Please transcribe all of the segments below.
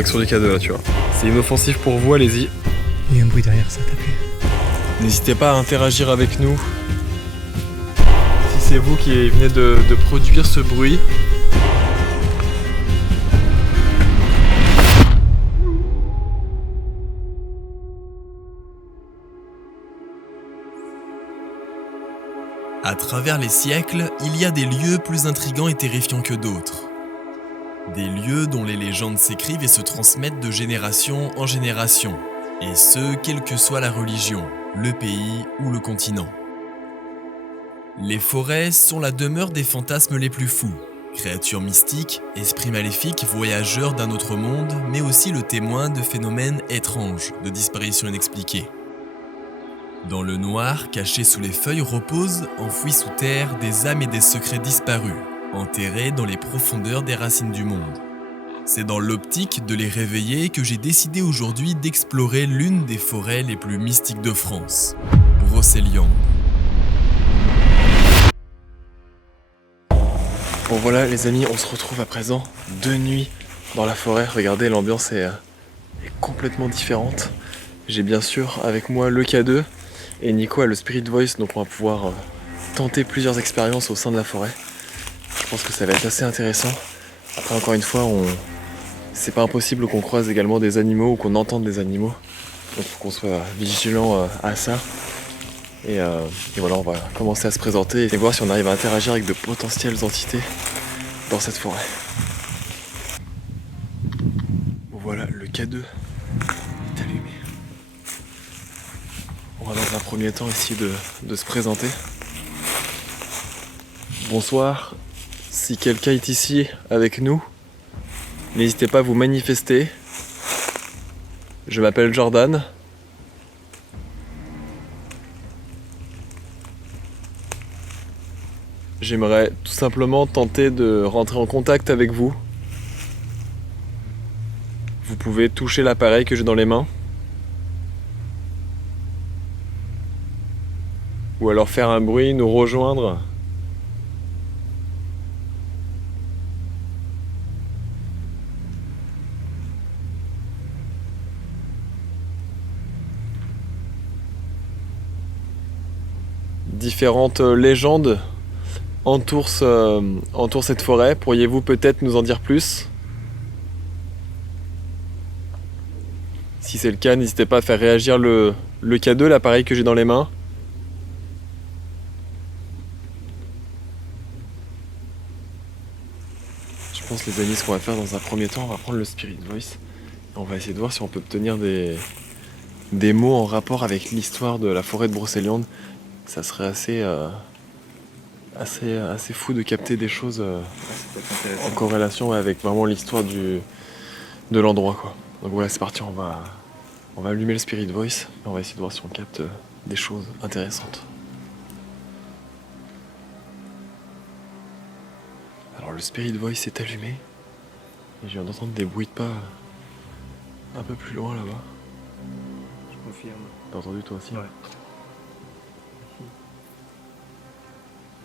réaction du K2 là, tu vois. C'est inoffensif pour vous, allez-y. Il y a un bruit derrière ça, t'as vu? N'hésitez pas à interagir avec nous. Si c'est vous qui venez de produire ce bruit. À travers les siècles, il y a des lieux plus intrigants et terrifiants que d'autres. Des lieux dont les légendes s'écrivent et se transmettent de génération en génération, et ce, quelle que soit la religion, le pays ou le continent. Les forêts sont la demeure des fantasmes les plus fous, créatures mystiques, esprits maléfiques, voyageurs d'un autre monde, mais aussi le témoin de phénomènes étranges, de disparitions inexpliquées. Dans le noir, cachés sous les feuilles, reposent, enfouis sous terre, des âmes et des secrets disparus, enterrés dans les profondeurs des racines du monde. C'est dans l'optique de les réveiller que j'ai décidé aujourd'hui d'explorer l'une des forêts les plus mystiques de France, Brocéliande. Bon voilà les amis, on se retrouve à présent de nuit dans la forêt. Regardez, l'ambiance est complètement différente. J'ai bien sûr avec moi le K2 et Nico a le Spirit Voice, donc on va pouvoir tenter plusieurs expériences au sein de la forêt. Je pense que ça va être assez intéressant. Après encore une fois, c'est pas impossible qu'on croise également des animaux ou qu'on entende des animaux. Donc il faut qu'on soit vigilant à ça. Et voilà, on va commencer à se présenter et voir si on arrive à interagir avec de potentielles entités dans cette forêt. Bon voilà, le K2 est allumé. On va dans un premier temps essayer de se présenter. Bonsoir, si quelqu'un est ici avec nous, n'hésitez pas à vous manifester. Je m'appelle Jordan. J'aimerais tout simplement tenter de rentrer en contact avec vous. Vous pouvez toucher l'appareil que j'ai dans les mains. Ou alors faire un bruit, nous rejoindre. Différentes légendes entourent cette forêt. Pourriez-vous peut-être nous en dire plus? Si c'est le cas, n'hésitez pas à faire réagir le K2, l'appareil que j'ai dans les mains. Je pense les amis, ce qu'on va faire dans un premier temps, on va prendre le Spirit Voice. Et on va essayer de voir si on peut obtenir des mots en rapport avec l'histoire de la forêt de Brocéliande. Ça serait assez fou de capter des choses en corrélation avec vraiment l'histoire de l'endroit, quoi. Donc voilà, c'est parti, on va allumer le Spirit Voice et on va essayer de voir si on capte des choses intéressantes. Alors le Spirit Voice est allumé et je viens d'entendre des bruits de pas un peu plus loin là-bas. Je confirme. T'as entendu toi aussi? Ouais.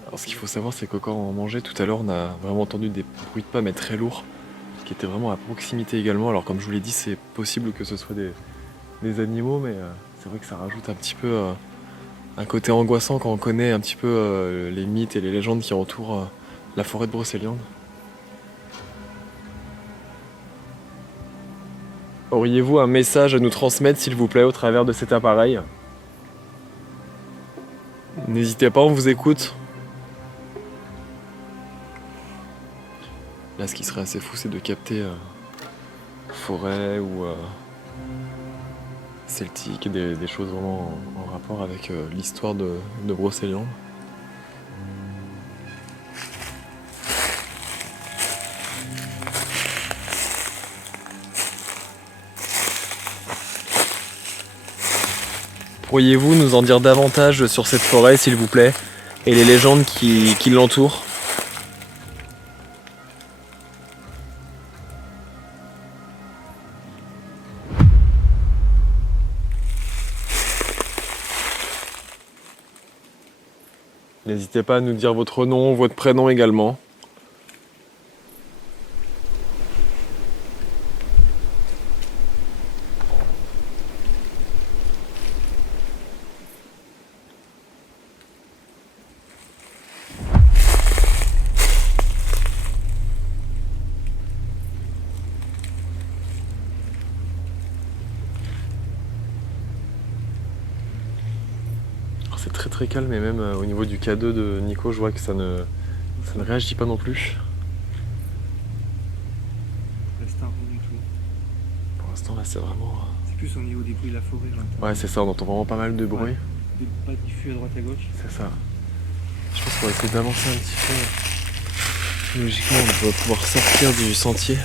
Alors ce qu'il faut savoir, c'est que quand on mangeait tout à l'heure, on a vraiment entendu des bruits de pas mais très lourds, qui étaient vraiment à proximité également. Alors comme je vous l'ai dit, c'est possible que ce soit des animaux, mais c'est vrai que ça rajoute un petit peu un côté angoissant quand on connaît un petit peu les mythes et les légendes qui entourent la forêt de Brocéliande. Auriez-vous un message à nous transmettre, s'il vous plaît, au travers de cet appareil? N'hésitez pas, on vous écoute. Là, ce qui serait assez fou, c'est de capter forêt ou celtique, des choses vraiment en rapport avec l'histoire de Brocéliande. Pourriez-vous nous en dire davantage sur cette forêt, s'il vous plaît, et les légendes qui l'entourent? N'hésitez pas à nous dire votre nom, votre prénom également. c'est très très calme et même au niveau du K2 de Nico, je vois que ça ne réagit pas non plus. Pour l'instant, rien du tout. Pour l'instant là c'est vraiment... C'est plus au niveau des bruits de la forêt, j'entends. Ouais c'est ça, on entend vraiment pas mal de bruit. Ouais. Des pas diffus à droite à gauche. C'est ça. Je pense qu'on va essayer d'avancer un petit peu. Logiquement on doit pouvoir sortir du sentier.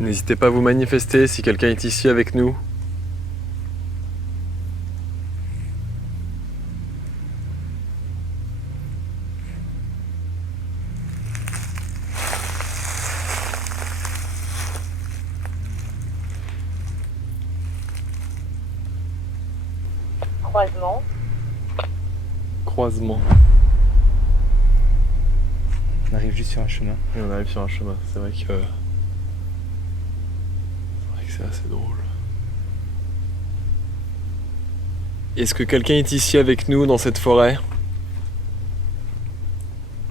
N'hésitez pas à vous manifester si quelqu'un est ici avec nous. Croisement. Croisement. On arrive juste sur un chemin. Et on arrive sur un chemin. C'est vrai que c'est assez drôle. Est-ce que quelqu'un est ici avec nous dans cette forêt?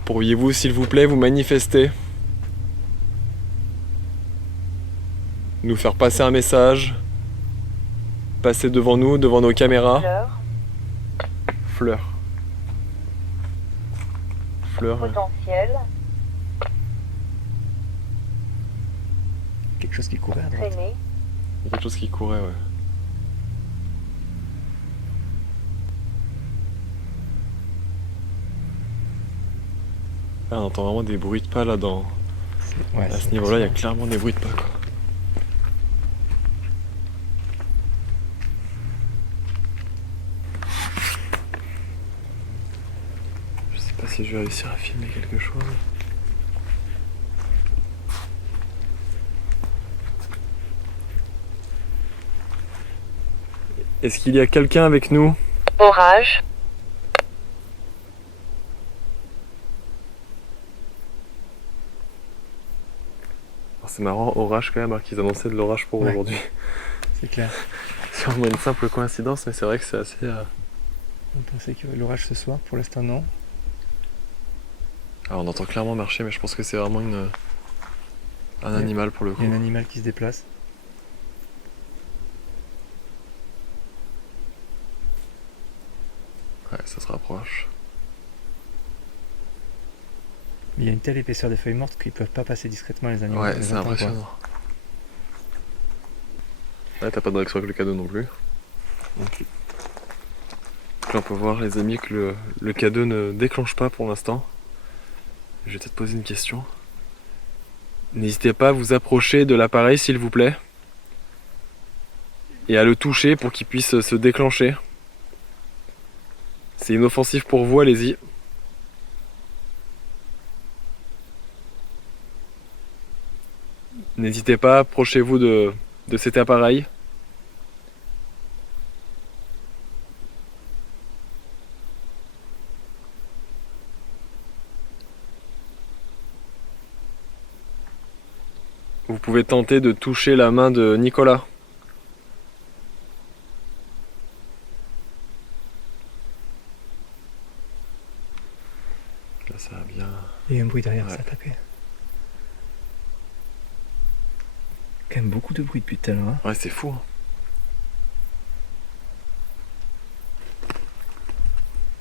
Pourriez-vous, s'il vous plaît, vous manifester? Nous faire passer un message? Passer devant nous, devant nos caméras? Fleur. Fleur. Potentiel. Quelque chose qui courait à droite. Traîner. Il y a quelque chose qui courait, ouais. Là, on entend vraiment des bruits de pas là dans... Ouais, À ce c'est niveau-là, il y a impressionnant. clairement des bruits de pas, quoi. Je sais pas si je vais réussir à filmer quelque chose. Est-ce qu'il y a quelqu'un avec nous? Orage. Alors, c'est marrant, orage quand même, alors qu'ils annonçaient de l'orage pour Ouais. aujourd'hui. C'est clair. C'est vraiment une simple coïncidence, mais c'est vrai que c'est assez... On pensait qu'il y aurait l'orage ce soir, pour l'instant non. Alors, on entend clairement marcher, mais je pense que c'est vraiment un animal pour le coup. Il y a un animal qui se déplace. Ouais, ça se rapproche. Mais il y a une telle épaisseur des feuilles mortes qu'ils peuvent pas passer discrètement les animaux. Ouais, on les c'est entend, quoi. impressionnant. Ouais, t'as pas de direction avec le cadeau non plus. Ok. Donc là, on peut voir, les amis, que le cadeau ne déclenche pas pour l'instant. Je vais peut-être poser une question. N'hésitez pas à vous approcher de l'appareil, s'il vous plaît. Et à le toucher pour qu'il puisse se déclencher. C'est inoffensif pour vous, allez-y. N'hésitez pas, approchez-vous de cet appareil. Vous pouvez tenter de toucher la main de Nicolas. Là, ça va bien. Il y a eu un bruit derrière, Ouais. ça a tapé. Quand même beaucoup de bruit depuis tout à l'heure. Hein. Ouais, c'est fou. Hein.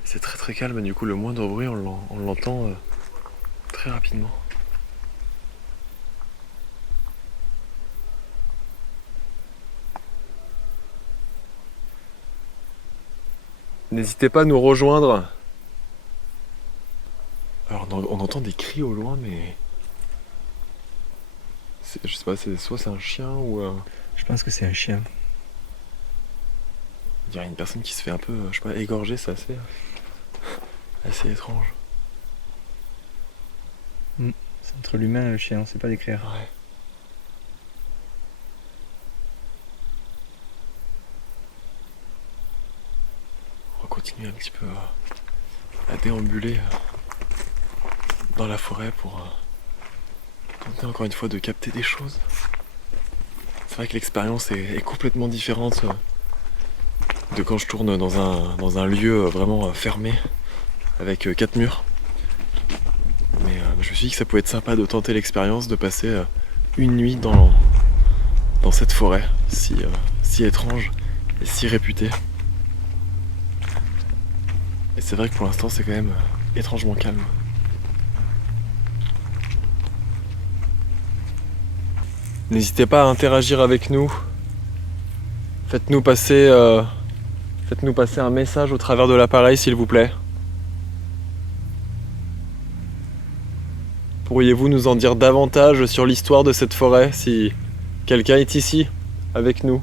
C'est très très calme, du coup, le moindre bruit, on l'entend très rapidement. N'hésitez pas à nous rejoindre. Alors, on entend des cris au loin, mais... Je sais pas, soit c'est un chien ou... Je pense que c'est un chien. Il dirait une personne qui se fait un peu, je sais pas, égorger, c'est assez étrange. C'est entre l'humain et le chien, on sait pas décrire. Ouais. On va continuer un petit peu à déambuler dans la forêt pour tenter encore une fois de capter des choses. C'est vrai que l'expérience est complètement différente de quand je tourne dans un lieu vraiment fermé avec 4 murs. Mais je me suis dit que ça pouvait être sympa de tenter l'expérience, de passer une nuit dans cette forêt si étrange et si réputée. Et c'est vrai que pour l'instant c'est quand même étrangement calme. N'hésitez pas à interagir avec nous. Faites-nous passer un message au travers de l'appareil s'il vous plaît. Pourriez-vous nous en dire davantage sur l'histoire de cette forêt si quelqu'un est ici avec nous ?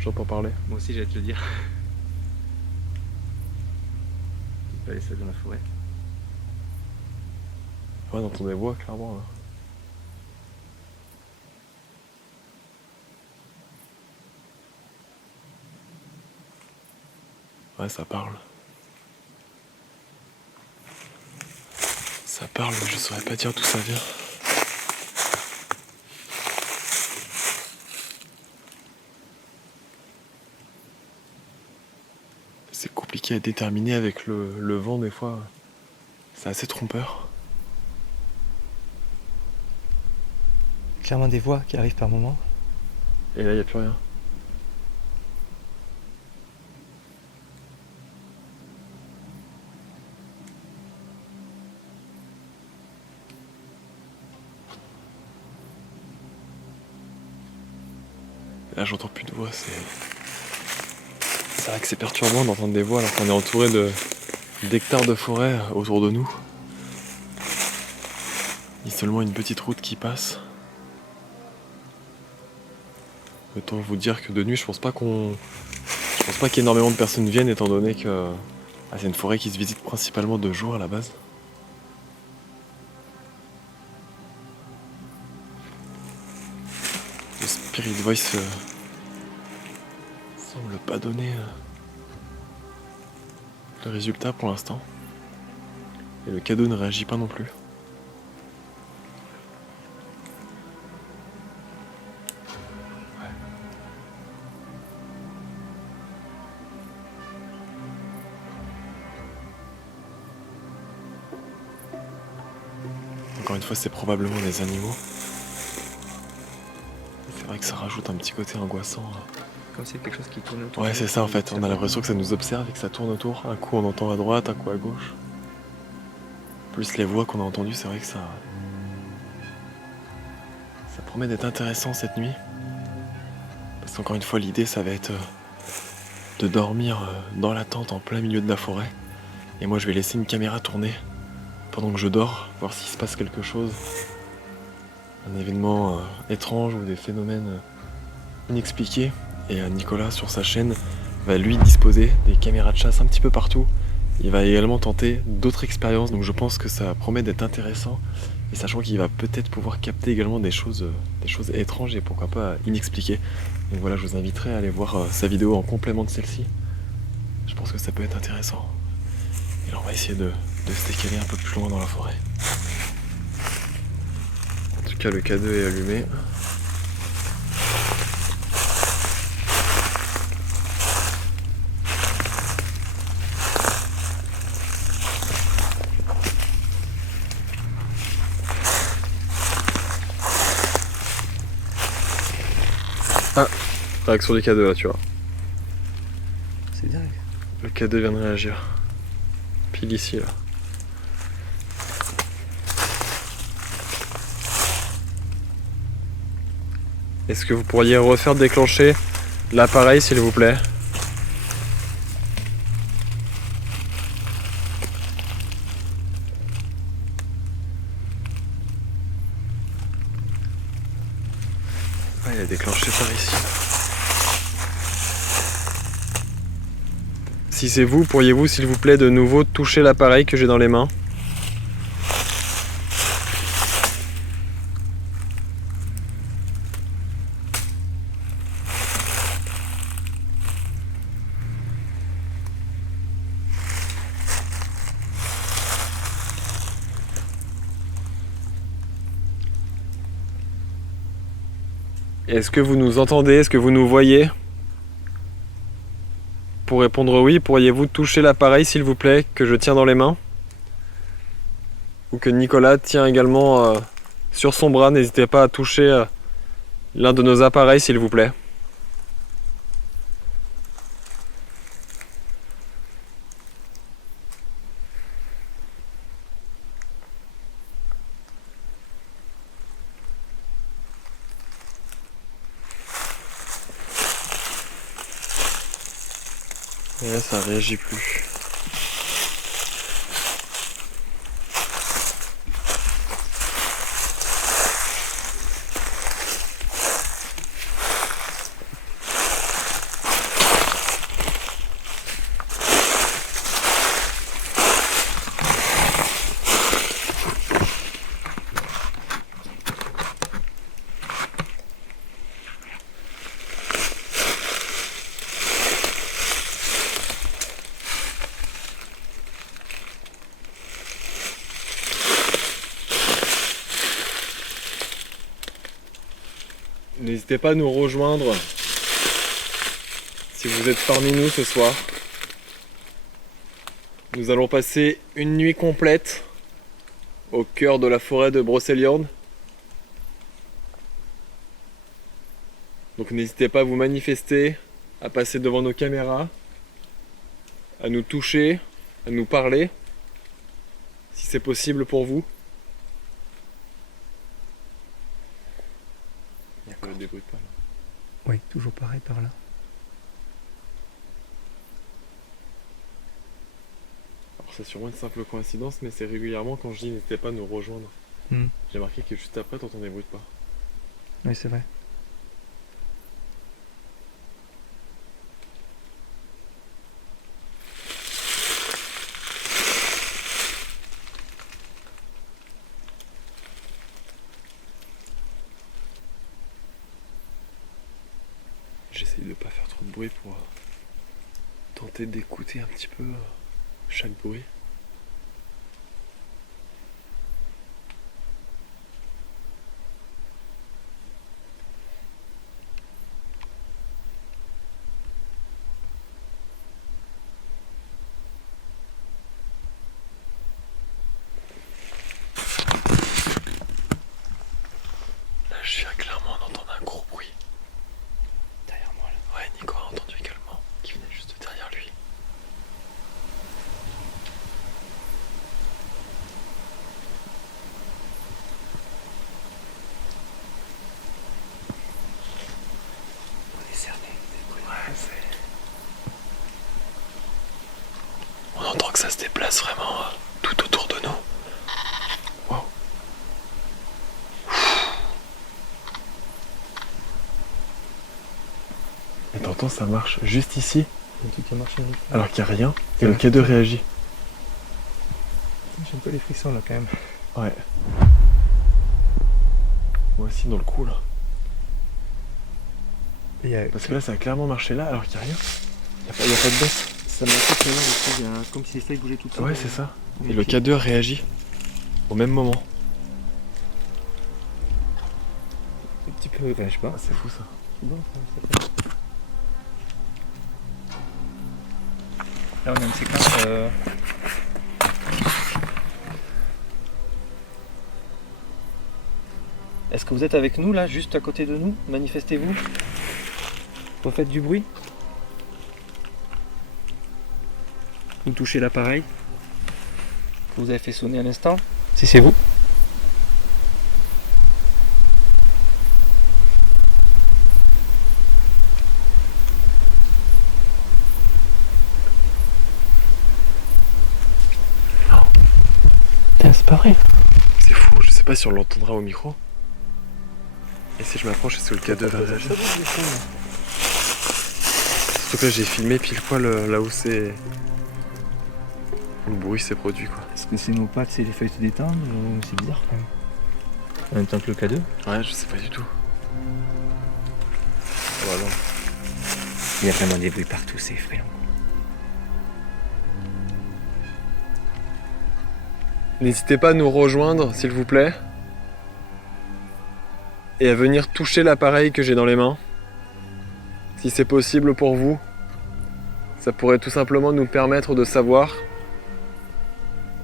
J'entends parler. Moi aussi j'allais te le dire. Tu peux aller seul dans la forêt. Ouais, d'entendre des voix, clairement. Là. Ouais, ça parle. Ça parle, mais je saurais pas dire d'où ça vient. C'est compliqué à déterminer avec le vent des fois. C'est assez trompeur. Clairement des voix qui arrivent par moment. Et là, il n'y a plus rien. Là, j'entends plus de voix. C'est vrai que c'est perturbant d'entendre des voix alors qu'on est entouré d'hectares de forêt autour de nous. Il y a seulement une petite route qui passe. Autant vous dire que de nuit, je pense pas qu'énormément de personnes viennent étant donné que c'est une forêt qui se visite principalement de jour à la base. Le Spirit Voice semble pas donner le résultat pour l'instant. Et le cadeau ne réagit pas non plus. Encore une fois, c'est probablement des animaux. C'est vrai que ça rajoute un petit côté angoissant. Comme s'il y a quelque chose qui tourne autour. Ouais, c'est ça en fait. On a l'impression que ça nous observe et que ça tourne autour. Un coup on entend à droite, un coup à gauche. Plus les voix qu'on a entendues, c'est vrai que ça promet d'être intéressant cette nuit. Parce qu'encore une fois, l'idée, ça va être de dormir dans la tente en plein milieu de la forêt. Et moi, je vais laisser une caméra tourner pendant que je dors, voir s'il se passe quelque chose. Un événement étrange ou des phénomènes inexpliqués. Et Nicolas, sur sa chaîne, va lui disposer des caméras de chasse un petit peu partout. Il va également tenter d'autres expériences, donc je pense que ça promet d'être intéressant. Et sachant qu'il va peut-être pouvoir capter également des choses étranges et pourquoi pas inexpliquées. Donc voilà, je vous inviterai à aller voir sa vidéo en complément de celle-ci. Je pense que ça peut être intéressant. Et là, on va essayer de se décaler un peu plus loin dans la forêt. En tout cas, le K2 est allumé. Ah, réaction du K2 là, tu vois. C'est dingue. Le K2 vient de réagir. Pile ici là. Est-ce que vous pourriez refaire déclencher l'appareil s'il vous plaît ? déclenché par ici. Si c'est vous, pourriez-vous s'il vous plaît de nouveau toucher l'appareil que j'ai dans les mains? Est-ce que vous nous entendez? Est-ce que vous nous voyez? Pour répondre oui, pourriez-vous toucher l'appareil s'il vous plaît que je tiens dans les mains? Ou que Nicolas tient également sur son bras. N'hésitez pas à toucher l'un de nos appareils s'il vous plaît. Et là, ça réagit plus. N'hésitez pas à nous rejoindre si vous êtes parmi nous ce soir. Nous allons passer une nuit complète au cœur de la forêt de Brocéliande. Donc n'hésitez pas à vous manifester, à passer devant nos caméras, à nous toucher, à nous parler, si c'est possible pour vous. Ne débrouille pas là. Oui, toujours pareil par là. Alors c'est sûrement une simple coïncidence, mais c'est régulièrement quand je dis n'hésitez pas à nous rejoindre. J'ai marqué que juste après t'entends des bruits de pas. Oui, c'est vrai. J'essaye de pas faire trop de bruit pour tenter d'écouter un petit peu chaque bruit. Là, je viens clairement d'entendre un gros bruit. Ouais, Nico a entendu également, qui venait juste derrière lui. On est cerné. Ouais, on entend que ça se déplace vraiment tout autour de nous. Wow. Et t'entends, ça marche juste ici, Un truc qui a marché. alors qu'il n'y a rien, et le K2 réagit. J'ai un peu les frissons là quand même. Ouais. Moi aussi dans le cou là. Parce que là ça a clairement marché là alors qu'il n'y a rien. Il n'y a pas de baisse. Ça m'a fait tout à l'heure, il y a comme si les feuilles bougeaient tout seul. Ouais, c'est ça. Et le K2 réagit au même moment. Un petit peu, je sais pas. Ah, c'est fou ça. C'est bon, ça. Là on a une séquence. Est-ce que vous êtes avec nous là, juste à côté de nous? Manifestez-vous. Refaites du bruit. Vous touchez l'appareil que vous avez fait sonner à l'instant. Si c'est vous. C'est pas vrai. C'est fou, je sais pas si on l'entendra au micro. Et si je m'approche, est-ce que le K2 va réagir? Surtout que là j'ai filmé pile poil là où c'est. Où le bruit s'est produit quoi. Est-ce que c'est nos pattes, c'est les feuilles se détendent ou c'est bizarre quand même? En même temps que le K2? Ouais, je sais pas du tout. Oh bah non. Il y a vraiment des bruits partout, c'est effrayant. N'hésitez pas à nous rejoindre s'il vous plaît. Et à venir toucher l'appareil que j'ai dans les mains. Si c'est possible pour vous. Ça pourrait tout simplement nous permettre de savoir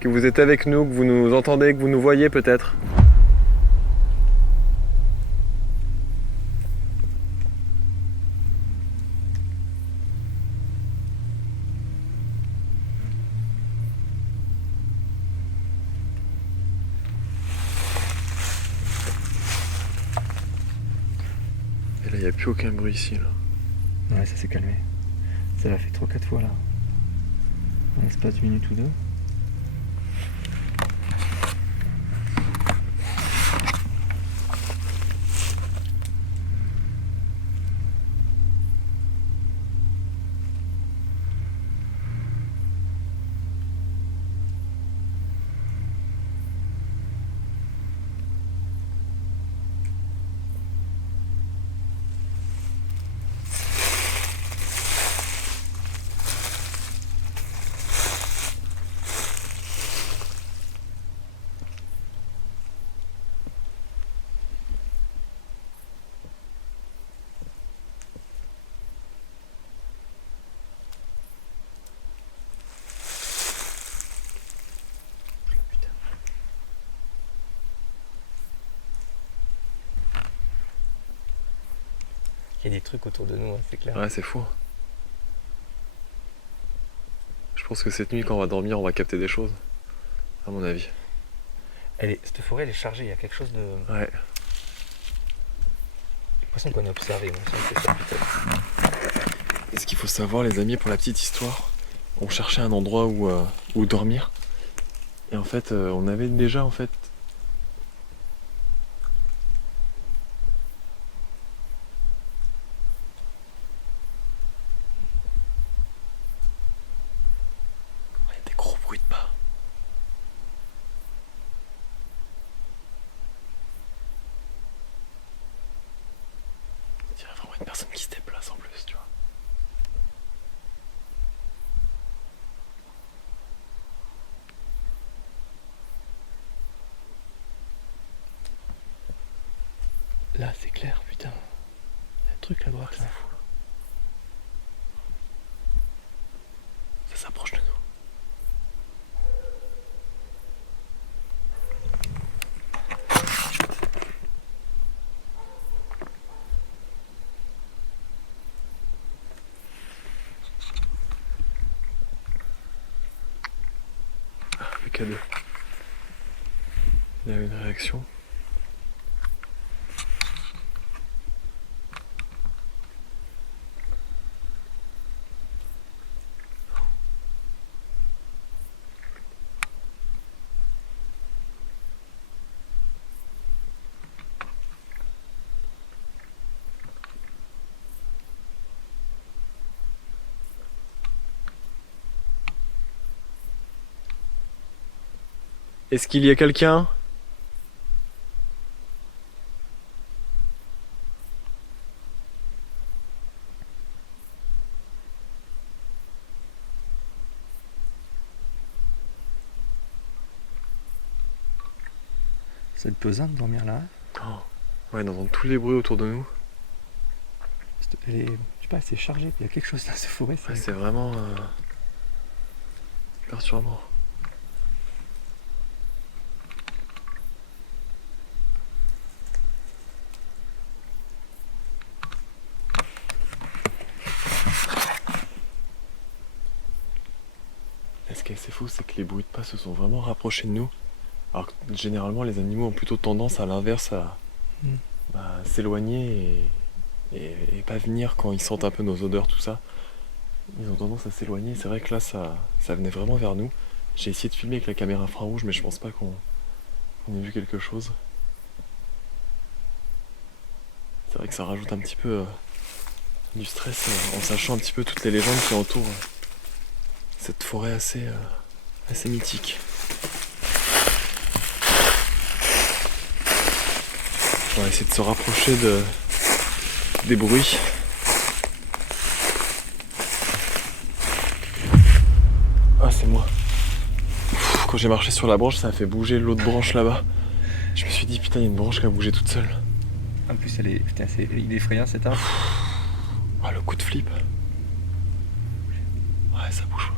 que vous êtes avec nous, que vous nous entendez, que vous nous voyez peut-être. Et là, il n'y a plus aucun bruit ici. Là. Ouais, ça s'est calmé. Ça l'a fait 3-4 fois là. En l'espace d'une minute ou deux. Il y a des trucs autour de nous, hein, c'est clair. Ouais, c'est fou. Je pense que cette nuit, quand on va dormir, on va capter des choses. À mon avis. Cette forêt, elle est chargée, il y a quelque chose de... Ouais. J'ai l'impression qu'on est observé, moi, ça me fait ça, peut-être. Et ce qu'il faut savoir, les amis, pour la petite histoire, on cherchait un endroit où dormir. Et en fait, on avait déjà, en fait... Il y a des gros bruits de pas. On dirait vraiment une personne qui se déplace en plus, tu vois. Là, c'est clair, putain. Il y a un truc à droite, là. C'est fou. Ça s'approche de nous. Ah, le K2. Il y a une réaction. Est-ce qu'il y a quelqu'un? C'est pesant de dormir là. Ouais, on entend tous les bruits autour de nous. Je sais pas, c'est chargé, il y a quelque chose dans cette forêt. Ouais, c'est vraiment perturbant. Et ce qui est assez fou, c'est que les bruits de pas se sont vraiment rapprochés de nous. Alors que généralement, les animaux ont plutôt tendance à l'inverse à s'éloigner et pas venir quand ils sentent un peu nos odeurs, tout ça. Ils ont tendance à s'éloigner. C'est vrai que là, ça venait vraiment vers nous. J'ai essayé de filmer avec la caméra infrarouge, mais je pense pas qu'on ait vu quelque chose. C'est vrai que ça rajoute un petit peu du stress en sachant un petit peu toutes les légendes qui entourent cette forêt assez mythique. On va essayer de se rapprocher des bruits. Ah, c'est moi. Quand j'ai marché sur la branche, ça a fait bouger l'autre branche là-bas. Je me suis dit, putain, il y a une branche qui a bougé toute seule. En plus, il est effrayant cet arbre. Ah, le coup de flip. Ouais, ça bouge.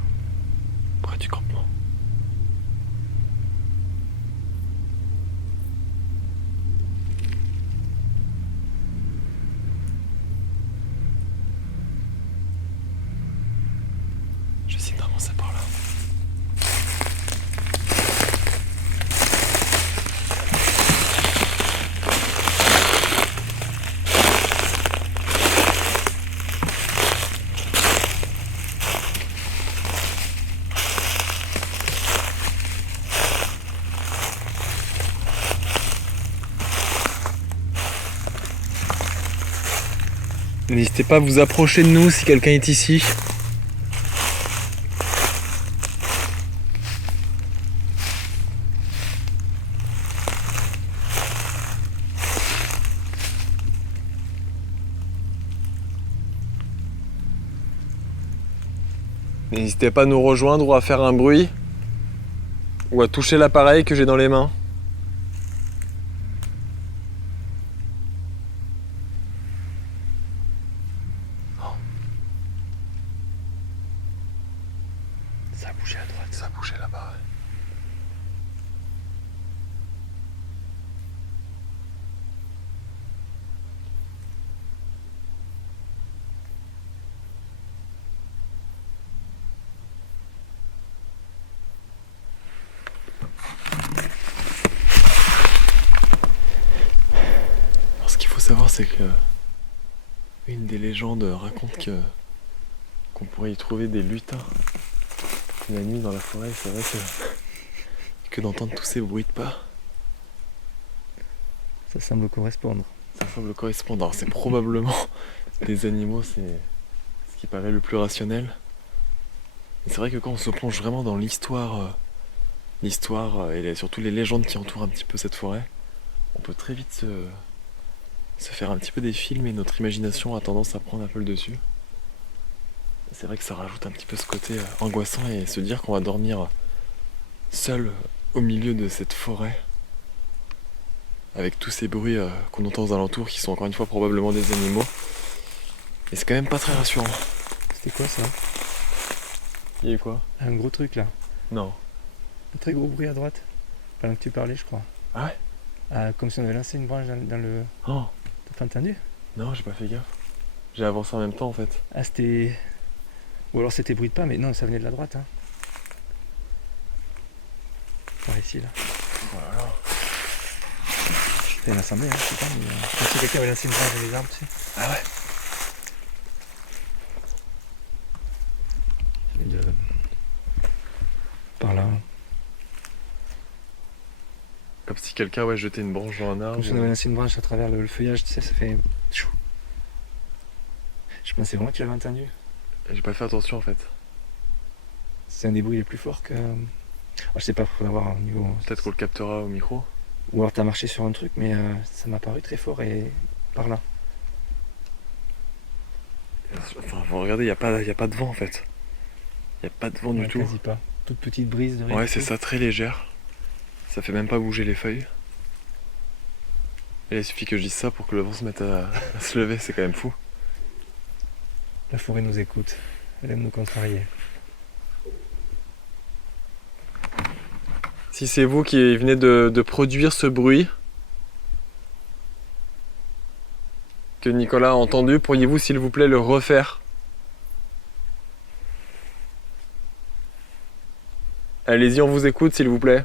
Près du campement. Je vais essayer de ramasser par là. N'hésitez pas à vous approcher de nous si quelqu'un est ici. N'hésitez pas à nous rejoindre ou à faire un bruit ou à toucher l'appareil que j'ai dans les mains. Ça a bougé à droite, ça a bougé là-bas. Ouais. Alors, ce qu'il faut savoir, c'est que une des légendes raconte qu'on pourrait y trouver des lutins la nuit dans la forêt. C'est vrai que d'entendre tous ces bruits de pas, Ça semble correspondre. ça semble correspondre. Alors c'est probablement des animaux, c'est ce qui paraît le plus rationnel. Et c'est vrai que quand on se plonge vraiment dans l'histoire et surtout les légendes qui entourent un petit peu cette forêt, on peut très vite se faire un petit peu des films et notre imagination a tendance à prendre un peu le dessus. C'est vrai que ça rajoute un petit peu ce côté angoissant et se dire qu'on va dormir seul au milieu de cette forêt avec tous ces bruits qu'on entend aux alentours qui sont encore une fois probablement des animaux. Et c'est quand même pas très rassurant. C'était quoi ça? Il y a eu quoi? Un gros truc là. Non. Un très gros bruit à droite. Pendant que tu parlais, je crois. Ah ouais? Comme si on avait lancé une branche dans le. Oh T'as pas entendu? non, j'ai pas fait gaffe. J'ai avancé en même temps en fait. Ah, c'était. Ou alors c'était bruit de pas, mais non, ça venait de la droite. Hein. Par ici là. Voilà. C'était une assemblée, hein, je sais pas, mais. Comme si quelqu'un avait lancé une branche dans les arbres, tu sais. Ah ouais? Par là. Comme si quelqu'un jetait une branche dans un arbre. Comme si on avait lancé une branche à travers le feuillage, tu sais, ça fait. Chou. Je pensais vraiment que tu l'avais entendu. J'ai pas fait attention en fait. C'est un des bruits les plus forts que. Je sais pas, faudrait voir au niveau. Peut-être qu'on le captera au micro. Ou alors t'as marché sur un truc, mais ça m'a paru très fort et par là. Enfin, regardez, y a pas de vent en fait. Y a pas de vent du tout. Quasi pas. Toute petite brise de rien. Ouais, du c'est tout. ça, très légère. Ça fait même pas bouger les feuilles. Et il suffit que je dise ça pour que le vent se mette à se lever, c'est quand même fou. La forêt nous écoute. Elle aime nous contrarier. Si c'est vous qui venez de produire ce bruit que Nicolas a entendu, pourriez-vous s'il vous plaît le refaire? Allez-y, on vous écoute s'il vous plaît.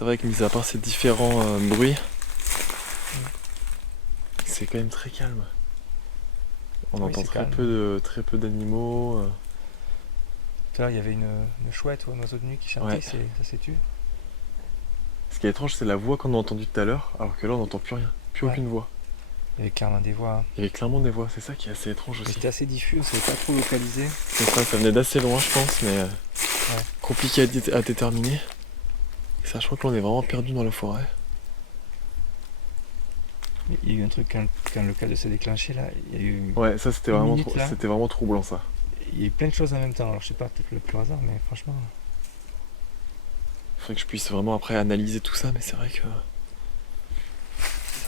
C'est vrai que mis à part ces différents bruits, c'est quand même très calme. On entend très peu d'animaux. Tout à l'heure, il y avait une chouette ou un oiseau de nuit qui chantait, Ouais. ça s'est tué. Ce qui est étrange, c'est la voix qu'on a entendue tout à l'heure, alors que là on n'entend plus rien, plus Ouais. aucune voix. Il y avait clairement des voix. Hein. Il y avait clairement des voix, c'est ça qui est assez étrange Mais aussi. c'était assez diffus, on ne savait pas trop localiser. C'est ça venait d'assez loin je pense, mais compliqué à déterminer. Et ça, je crois que l'on est vraiment perdu dans la forêt. Mais il y a eu un truc quand le cas s'est déclenché là, il y a eu. Ouais, ça c'était Une vraiment, minute, là. c'était vraiment troublant ça. Il y a eu plein de choses en même temps. Alors je sais pas, peut-être le plus hasard, mais franchement. Il faudrait que je puisse vraiment après analyser tout ça, mais c'est vrai que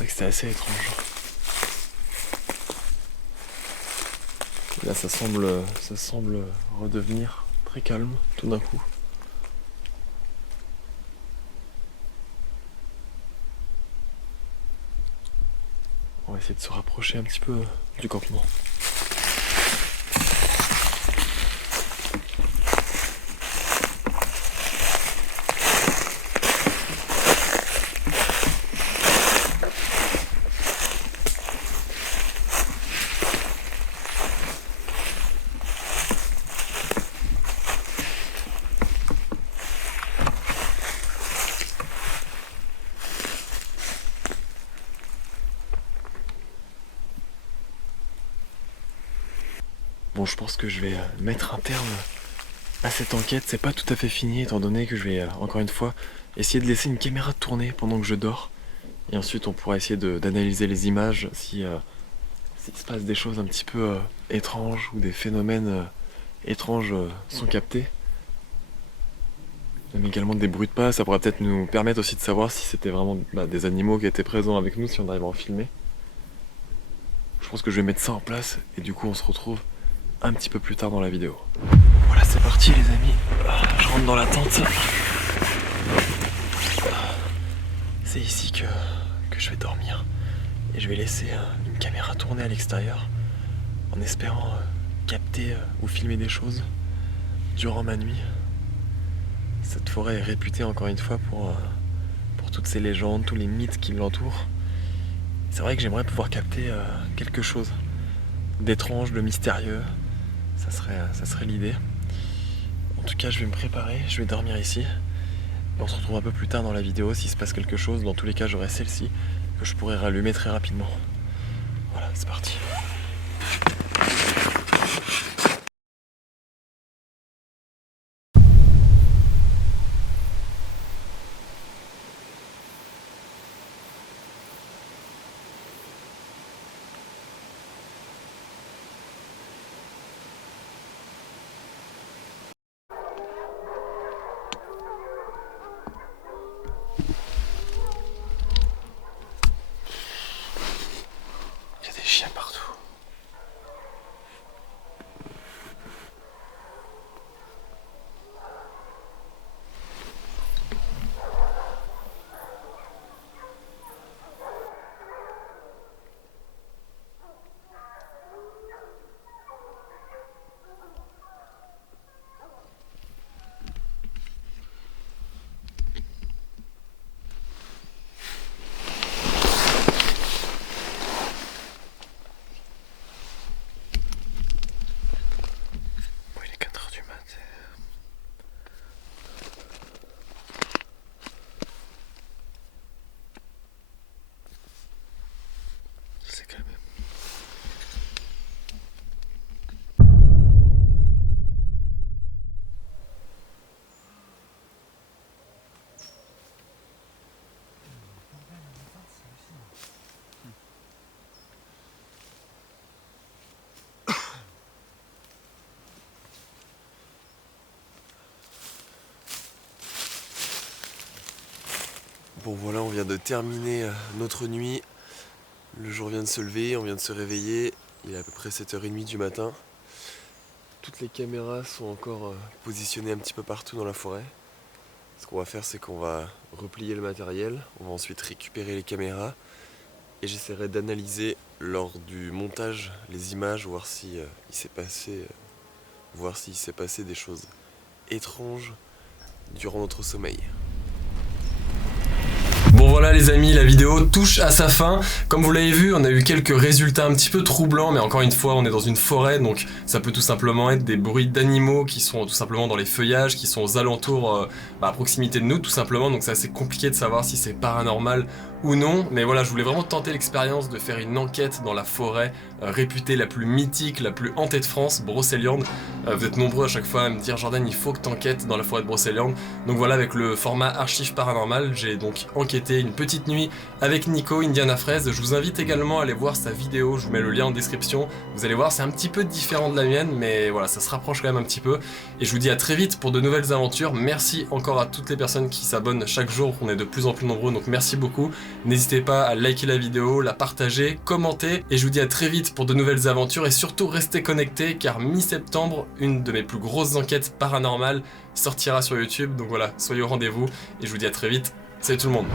c'était assez étrange. Et là ça semble redevenir très calme tout d'un coup. On va essayer de se rapprocher un petit peu du campement. Bon, je pense que je vais mettre un terme à cette enquête. C'est pas tout à fait fini étant donné que je vais encore une fois essayer de laisser une caméra tourner pendant que je dors. Et ensuite on pourra essayer d'analyser les images s'il se passe des choses un petit peu étranges ou des phénomènes étranges sont captés. Même également des bruits de pas, ça pourrait peut-être nous permettre aussi de savoir si c'était vraiment des animaux qui étaient présents avec nous, si on arrive à en filmer. Je pense que je vais mettre ça en place et du coup on se retrouve un petit peu plus tard dans la vidéo. Voilà, c'est parti les amis. Je rentre dans la tente. C'est ici que je vais dormir. Et je vais laisser une caméra tourner à l'extérieur en espérant capter ou filmer des choses durant ma nuit. Cette forêt est réputée encore une fois pour toutes ces légendes, tous les mythes qui l'entourent. C'est vrai que j'aimerais pouvoir capter quelque chose d'étrange, de mystérieux. Ça serait l'idée. En tout cas, je vais me préparer, je vais dormir ici. Et on se retrouve un peu plus tard dans la vidéo s'il se passe quelque chose. Dans tous les cas, j'aurai celle-ci que je pourrai rallumer très rapidement. Voilà, c'est parti. Il y a des chiens partout. Il est 4h du mat. C'est calme. Bon voilà, on vient de terminer notre nuit. Le jour vient de se lever, on vient de se réveiller. Il est à peu près 7h30 du matin. Toutes les caméras sont encore positionnées un petit peu partout dans la forêt. Ce qu'on va faire, c'est qu'on va replier le matériel. On va ensuite récupérer les caméras. Et j'essaierai d'analyser lors du montage les images, voir si il s'est passé des choses étranges durant notre sommeil. Bon voilà les amis, la vidéo touche à sa fin. Comme vous l'avez vu, on a eu quelques résultats un petit peu troublants, mais encore une fois, on est dans une forêt, donc ça peut tout simplement être des bruits d'animaux qui sont tout simplement dans les feuillages, qui sont aux alentours, à proximité de nous tout simplement, donc c'est assez compliqué de savoir si c'est paranormal ou non, mais voilà, je voulais vraiment tenter l'expérience de faire une enquête dans la forêt réputée la plus mythique, la plus hantée de France, Brocéliande. Vous êtes nombreux à chaque fois à me dire Jordan, il faut que t'enquêtes dans la forêt de Brocéliande. Donc voilà, avec le format Archives Paranormales, j'ai donc enquêté une petite nuit avec Nico, Indiana Fraise. Je vous invite également à aller voir sa vidéo, je vous mets le lien en description. Vous allez voir, c'est un petit peu différent de la mienne, mais voilà, ça se rapproche quand même un petit peu. Et je vous dis à très vite pour de nouvelles aventures. Merci encore à toutes les personnes qui s'abonnent chaque jour, on est de plus en plus nombreux, donc merci beaucoup. N'hésitez pas à liker la vidéo, la partager, commenter, et je vous dis à très vite pour de nouvelles aventures, et surtout restez connectés, car mi-septembre, une de mes plus grosses enquêtes paranormales sortira sur YouTube, donc voilà, soyez au rendez-vous, et je vous dis à très vite, salut tout le monde.